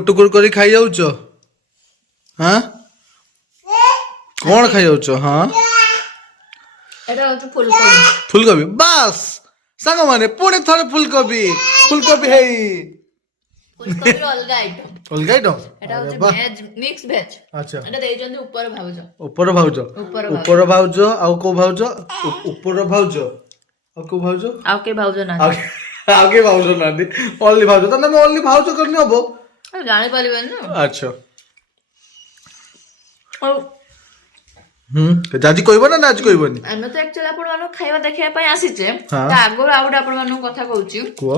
टुकुर करी खाई जाउछ हाँ कौन खाई जाउछ हाँ एटा होची फुलकोबी फुलकोबी बस सांग माने पुणे थरे फुलकोबी फुलकोबी है फुलकोबी अलगा आइटम अलगा आइटम एटा होची वेज मिक्स वेज अच्छा एटा देइ जंदी ऊपर भाउज ऊपर भाउज ऊपर भाउज आउ को भाउज ऊपर भाउज आउ को भाउज आउ के भाउज ना आगे भाउज ना ओनली भाउज त ना ओनली भाउज करनी हबो जानि परिबेन ना अच्छा जाजी कहबो ना आज कहबोनी ଆମେ ତ एक्चुअली आपण मानु खाଇବା देखिया ପାଇଁ ଆସିଛେ हाँ। ତା ଆଗରୁ ଆଉ ଗୋଟେ ଆପଣ ମାନଙ୍କୁ କଥା କହୁଛି କୁହ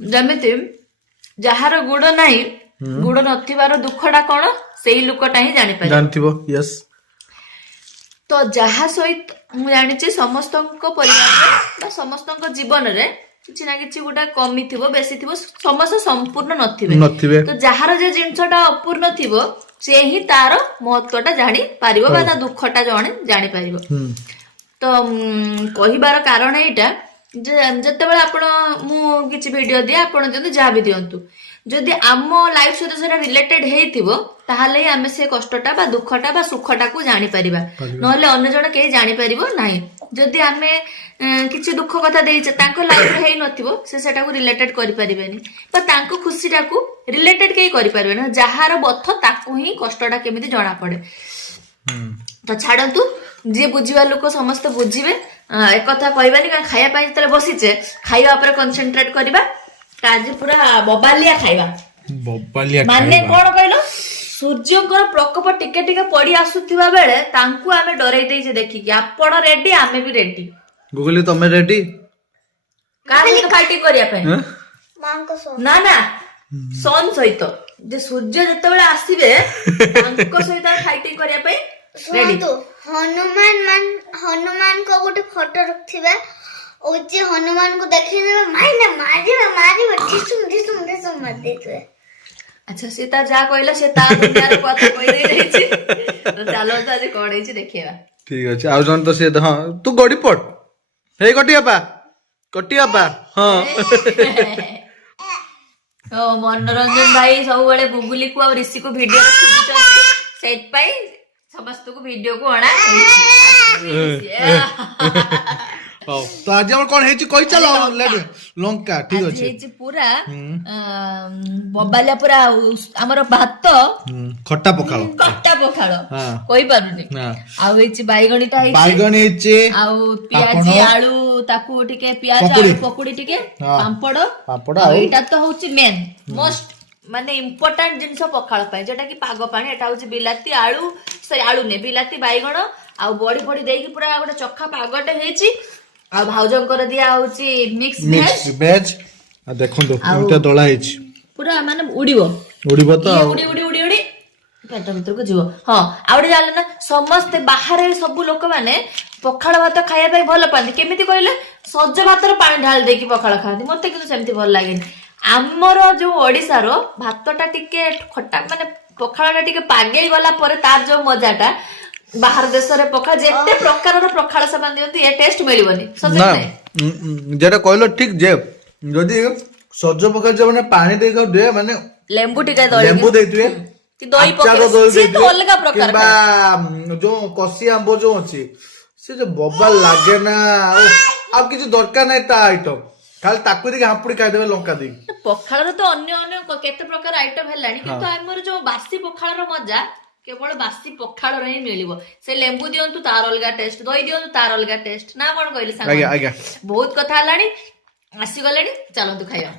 ଯେମିତି ଯାହାର ଗୁଡ଼ ନାହିଁ ଗୁଡ଼ ନଥିବାର ଦୁଃଖଟା କଣ ସେଇ ଲୋକଟା ହିଁ ଜାଣିପାରେ जानथिबो यस ତ ଯାହା ସହିତ ମୁଁ ଜାଣିଛି ସମସ୍ତଙ୍କ ପରିବାରରେ ବା ସମସ୍ତଙ୍କ ଜୀବନରେ କିଛି ନା କିଛି ଗୋଟେ କମି ଥିବ ବେଶୀ ଥିବ ସମସ୍ତେ ସମ୍ପୂର୍ଣ୍ଣ ନଥିବେ नथिबे ତ ଯାହାର ଯେ ଜିନିଷଟା ଅପୂର୍ଣ୍ଣ ଥିବ ସେ ହିଁ ତାର ମହତ୍ଵଟା ଜାଣି ପାରିବ ବା ତା ଦୁଃଖଟା ଜଣେ ଜାଣି ପାରିବ ତ କହିବାର କାରଣ ଏଇଟା ଯେ ଯେତେବେଳେ ଆପଣ ମୁଁ କିଛି ଭିଡିଓ ଦିଏ ଆପଣ ଯଦି ଯାହା ବି ଦିଅନ୍ତୁ ଯଦି ଆମ ଲାଇଫ ସହିତ ସେଟା ରିଲେଟେଡ ହେଇଥିବ ତାହେଲେ ହିଁ ଆମେ ସେ କଷ୍ଟଟା ବା ଦୁଃଖଟା ବା ସୁଖଟାକୁ ଜାଣିପାରିବା ନହେଲେ ଅନ୍ୟ ଜଣେ କେହି ଜାଣିପାରିବ ନାହିଁ ଯଦି ଆମେ କିଛି ଦୁଃଖ କଥା ଦେଇଛେ ତାଙ୍କ ଲାଇଫରେ ହେଇନଥିବ ସେ ସେଟାକୁ ରିଲେଟେଡ କରିପାରିବେନି ବା ତାଙ୍କ ଖୁସିଟାକୁ ରିଲେଟେଡ କେହି କରିପାରିବେନି ଯାହାର ବଥ ତାକୁ ହିଁ କଷ୍ଟଟା କେମିତି ଜଣା ପଡେ ତ ଛାଡନ୍ତୁ ଯିଏ ବୁଝିବା ଲୋକ ସମସ୍ତେ ବୁଝିବେ ଏକଥା କହିବାନି କାରଣ ଖାଇବା ପାଇଁ ଯେତେବେଳେ ବସିଛେ ଖାଇବା ଉପରେ କନସେନ୍ଟ୍ରେଟ କରିବା ଆଜି ପୁରା ବବାଲିଆ ଖାଇବା ମାନେ କଣ କହିଲ ସୂର୍ଯ୍ୟଙ୍କର ପ୍ରକୋପ ଟିକେ ଟିକେ ପଡି ଆସୁଥିବା ବେଳେ ତାଙ୍କୁ ଆମେ ଡରେଇ ଦେଇଛେ ଦେଖିକି ଆପଣ ରେଡି ଆମେ ବି ରେଡି ଗୁଗୁଲି ତମେ ରେଡି କାହା ସହିତ ଫାଇଟିଂ କରିବା ପାଇଁ ନା ନା ସନ୍ ସହିତ ଯେ ସୂର୍ଯ୍ୟ ଯେତେବେଳେ ଆସିବେ ତାଙ୍କ ସହିତ ଫାଇଟିଂ କରିବା ପାଇଁ ଶୁଣନ୍ତୁ ହନୁମାନ କ ଗୋଟେ ଫଟୋ ରଖିଥିବେ ଓଚି ହନୁମାନ କୁ ଦେଖେଇଦେବେ ମାରିବେ ଢିସୁମ ମାରି ଦେଇଥିବେ ଆଚ୍ଛା ସେ ତା ଯାହା କହିଲା ସେ ତା ଦୁନିଆର କଥା କହିଦେଇଯାଇଛି ଚାଲ ତ ଆଜି କଣ ହେଇଛି ଦେଖିବା ठीक अच्छे आउ जन तो से हाँ तू गड़ी पड़ हे कटियापा हाँ ଓ ମନୋରଞ୍ଜନ ଭାଇ ସବୁବେଳେ ଗୁଗୁଲି କୁ ଆଉ ଋଷି କୁ ଭିଡିଓ ଖୋଜୁଛନ୍ତି ସେଇଥିପାଇଁ ସମସ୍ତଙ୍କୁ ଭିଡିଓ କୁ ଅଣା तो आज हम कौन हेची कहि चलो लंका ठीक अच्छे ହେଇଛି ପୁରା ବବାଲିଆ ପୁରା ଆମର ଭାତ खट्टा पखाଳ କହିପାରୁନି ଆଉ ହେଇଛି ବାଇଗଣୀଟା ହେଇଛି बाइगन हेची ଆଉ ପିଆଜି ଆଳୁ ତାକୁ ଟିକେ ପିଆଜ ଆଳୁ ପକୁଡି ଟିକେ ପାମ୍ପଡ ଆଉ ଏଇଟା ତ ହଉଛି ମେନ୍ ମୋଷ୍ଟ ମାନେ ଇମ୍ପୋର୍ଟାଣ୍ଟ ଜିନିଷ ପଖାଳ ପାଇଁ ଯୋଉଟା କି ପାଗ ପାଣି ଏଟା ହଉଛି ବିଲାତି ଆଳୁ ଆଳୁ ନେ ବିଲାତି ବାଇଗଣ ଆଉ ବଡି ଫଡି ଦେଇକି ପୁରା ଗୋଟେ ଚଖା ପାଗଟେ ହେଇଛି ଆଉ ଭାଉଜଙ୍କର ଦିଆ ହଉଛି ମିକ୍ସ ଭେଜ ଦେଖନ୍ତୁ ଏଇଟା ଦଳା ହେଇଛି ପୁରା ମାନେ ଉଡିବ ତ ଉଡି ପେଟ ଭିତରକୁ ଯିବ ହଁ ଆଉ ଗୋଟେ ଜାଣିଲ ନା ସମସ୍ତେ ବାହାରେ ସବୁ ଲୋକମାନେ ପଖାଳ ଭାତ ଖାଇବା ପାଇଁ ଭଲ ପାଆନ୍ତି କେମିତି କହିଲେ ସଜ ଭାତର ପାଣି ଢାଳି ଦେଇକି ପଖାଳ ଖାଆନ୍ତି ମତେ କିନ୍ତୁ ସେମିତି ଭଲ ଲାଗେନି ଆମର ଯୋଉ ଓଡିଶାର ଭାତଟା ଟିକେ ଖଟା ମାନେ ପଖାଳଟା ଟିକେ ପାଗେଇ ଗଲା ପରେ ତାର ଯୋଉ ମଜାଟା ବାହାର ଦେଶରେ ପଖାଳ ଯେତେ ପ୍ରକାରର ପଖାଳ ସେମାନେ ଦିଅନ୍ତି ଏ ଟେଷ୍ଟ ମିଳିବନି যেটা কইলো ঠিক যে যদি সহ্য পকার যে মানে পানি দেই খাও দে মানে লেম্বু ଟିକେ ଦଳି লেম্বু ଦେଇଥିବେ କି ଦହି ପକେଇ ସେ ତ ଅଲଗା ପ୍ରକାର କିମ୍ବା ଯୋଉ କଷି ଆମ୍ବ ଯୋଉ ଅଛି ସେ ଯୋଉ ବବାଲ ଲାଗେ ନା ଆଉ କିଛି ଦରକାର ନାହିଁ ତା ଆଇଟମ ଖାଲି ତାକୁ ଦେଇକି ହାମ୍ପୁଡି ଖାଇଦେବେ ଲଙ୍କା ଦେଇକି ପଖାଳର ତ ଅନ୍ୟ କେତେ ପ୍ରକାର ଆଇଟମ ହେଲାଣି କିନ୍ତୁ ଆମର ଯୋଉ ବାସି ପଖାଳର ମଜା କେବଳ ବାସି ପଖାଳରେ ହିଁ ମିଳିବ ସେ ଲେମ୍ବୁ ଦିଅନ୍ତୁ ତାର ଅଲଗା ଟେଷ୍ଟ ଦହି ଦିଅନ୍ତୁ ତାର ଅଲଗା ଟେଷ୍ଟ ନା କଣ କହିଲେ ସାଙ୍ଗ ବହୁତ କଥା ହେଲାଣି ଆସିଗଲେଣି ଚାଲନ୍ତୁ ଖାଇବା